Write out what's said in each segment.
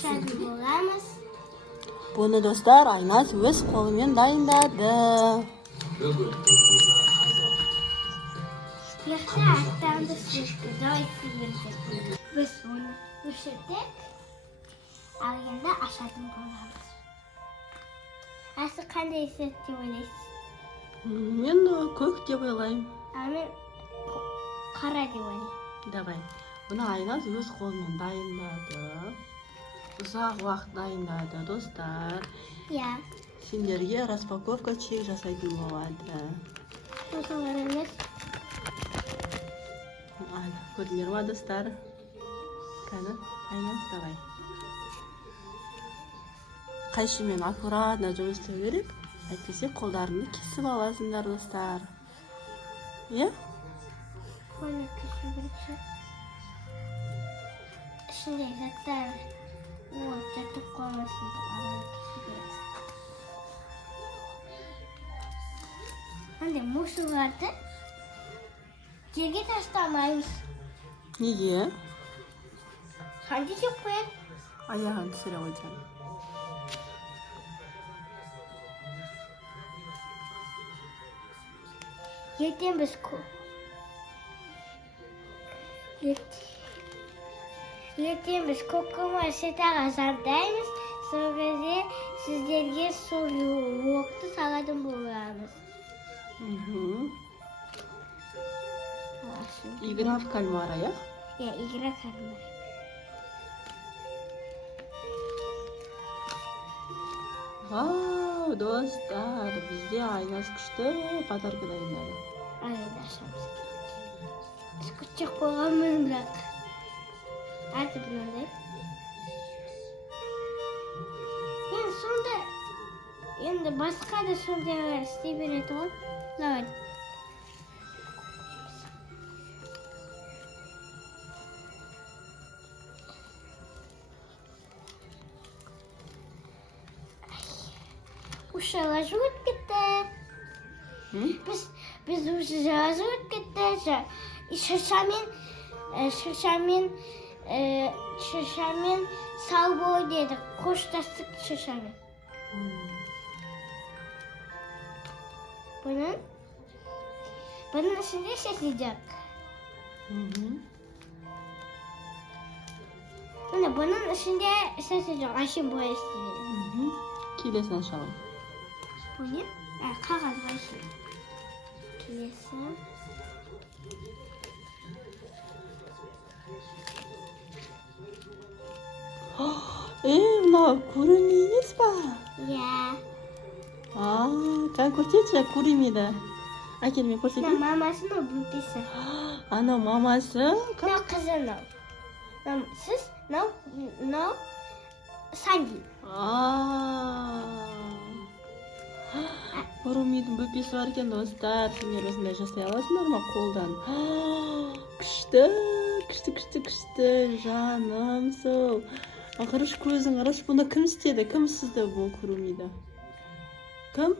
ашатын боламыз. Бұны достар Айназ өз қолымен дайындады. Яқта аттанды сүртті, давай сүртті. Біз оны өшірдік, ал енді ашатын боламыз. Асы қандай сүрт деп ойлайсыз? Мен көк деп ойлаймын. Мен қара деп ойлаймын. Давай. Бұны Айназ өз қолымен дайындады. Ұзақ уақыт дайындады, достар. Иә. Сендерге распаковка чек жасайтын болады. Осылар емес. Көрдіңдер ма, достар? Кәні, Айназ, давай. Қайшымен аккуратно жұмыс істеу керек. Әйтпесе қолдарыңды кесіп аласыңдар, достар. Е? Оны кесу керек шығар. Ішіндегі заттар жыртып қалмасын деп араны кесу керек. Андай мусорларды жерге тастамаймыз. Неге? Сандисе қояды. Аяғын түсіре қойсам. Ертең біз көкөмір сетаға зардаймыз. Сол кезде сіздерге сол оқты салатын боламыз. Игра в кальмара, я? Я игра кальмара. Вау, достар, бізде Айназ күшті подарка дайындады. Айда ашамыз. Біз күтчек болғанмын бірақ. Аты білмейді. Мен сонда енді басқа да сондай істей береді ғой. Давай. Уже жауып кетті. Біз уже жауып кетті. Шыршамен сау бол деді. Қоштастық шыршамен. Бұның ішінде шешілдік. Бұның ішінде шешілдік. Ашын бұлай істейді. Келесін ашалым. Bu ne? Қағаз қайшы. Келесі. Мынау көрінме емес па? Иә. Кән көрсетші, көрінмейді. Әкел, мен көрсетейін. Мамасының бүпесі. Анау мамасы. Мынау қызы мынау. Сіз мынау Санди. Көрінмейдің бүпесі бар екен, достар. Сендер осындай жасай аласыңдар ма қолдан? Күшті, жаным сол. Қараш көзің, қараш, бұны кім істеді? Кім сізді бұл көрінмейді? Кім?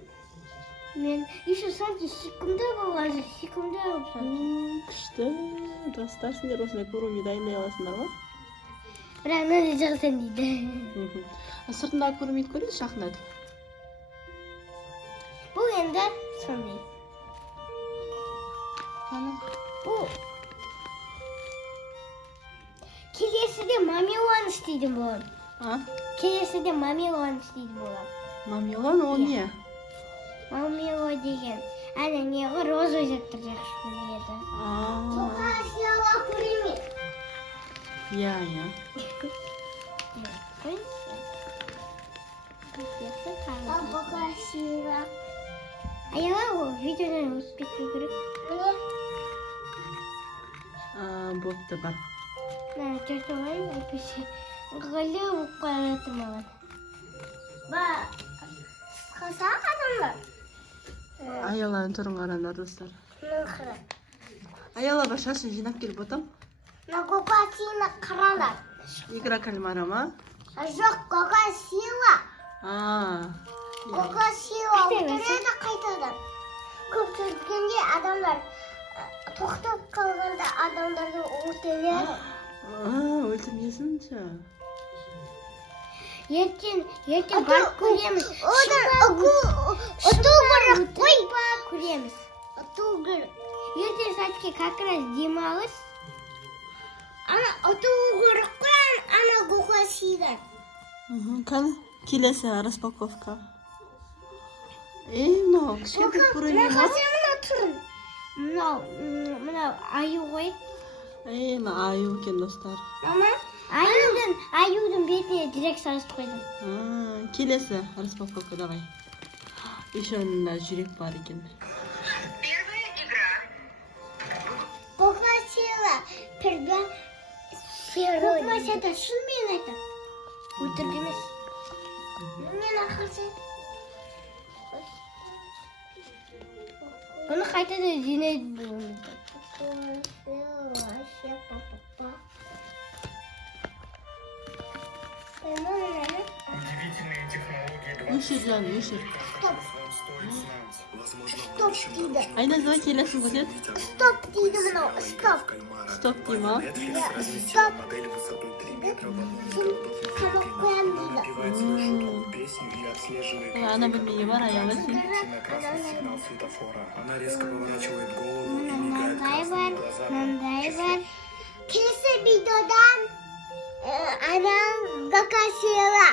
Мен еще Санди сүйкімді болған, сүйкімді болып күшті, достар, сендер осындай көрінмей дайындай аласыңдар ма? Бірақ мені жақсан дейді. Сыртындағы көрінмейді көрейін, жақындады. Бұл енді сондай. Бұл келесіде мамилан істейдім болам. Келесіде мамилан істейдім болам. Мамилан ол не? Мамило деген. Әне неғі роза жаттыр жақшы біледі. Соқа сияла көріме. Иә. Соқа сияла. Аяла ол видеодан өтіп кету керек. Бопты бар. Жарты олайын, әпесе. Ғылы өп қаратым алады. Қаса адамдар. Аяланың түрін қараңдар, достар. Аяла бар шашын жинап келіп отам. Кока сила қараңдар. Игра кальмара ма? Жоқ, кока сила. Кока сила өлтіреді қайтадан. Көп жүргенде адамдар тоқтап қалғанда адамдарды өлтіреді. Өлтірмесінші. Ертең барып көреміз. Көреміз. Ертең сәтке как раз демалыс. Қане, келесі распаковка. Мынау кішкентай көрінеді ма? Мынау аю ғой. Мына аю екен, достар. Аюдың бетіне директ салып қойдым. Келесі распаковка, давай. Еще мына жүрек бар екен. Kokmasada шынымен айтам. Өтірік емес. Бұны қайтадан жинайды болуымызды. Удивительные технологии Өшір, жан, өшір. Стоп дейді. Айназ, давай келесін көрсет. Стоп дейді мынау. Стоп. Стоп дей ма? Стоп. Қамап қоям дейді. Ана білмеге бар, аялы сен. Она резко поворачивает голову и Мынандай мигает бар, красными мынандай глазами. бар. Келесі видеодан анам бакасыла.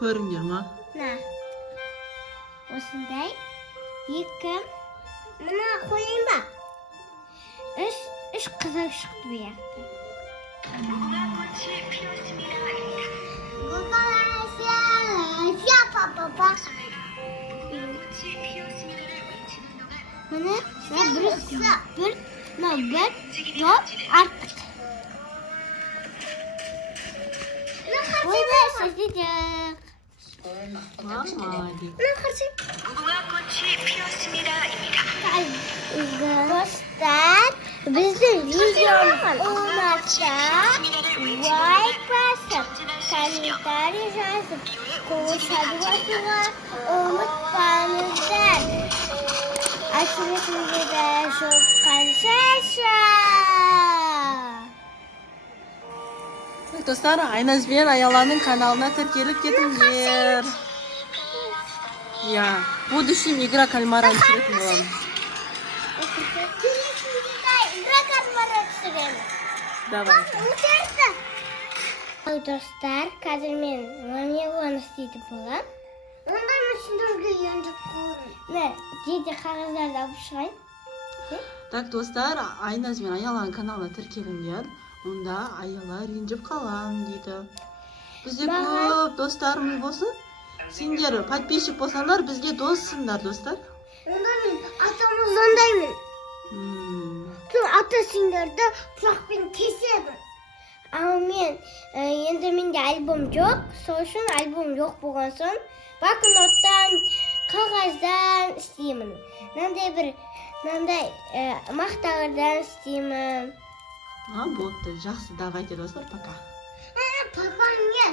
Көріңдер ма? Осындай. Екі. Мына қойын ба? Үш қызыл шықты бұяқты. Мына бір топ артық. Ойда сәседі. Молодец. Dostlar, bizim videomuzu unutmayın. Like basın, komentarı yazın, konuşalım unutmayın. Açılışımızı da çok Достар, Айназ бен Аяланың каналына тіркеліп кетіңдер. Будущем игра кальмара түсіретін боламын. Давай. Dostlar, қазір мен мамиланы істейтін болам. Онда мен сендерге ендік көрім. Дейді қағаздарды алып шығайын. Так, достар, Айназ бен Аяланың каналына тіркеліңдер. Онда Аяла ренжіп қалам дейді. Бізде көп достарымыз болсын. Сендер подписчик болсаңдар, бізге доссыңдар, достар. Онда мен атамыз ондаймын. Ата сендерді пышақпен кесемін. Ал мен енді менде альбом жоқ. Сол үшін альбом жоқ болған соң банкноттан, қағаздан істеймін. Мынандай мақталардан істеймін. Болды, жақсы, давайте, достар, пока. Пока не.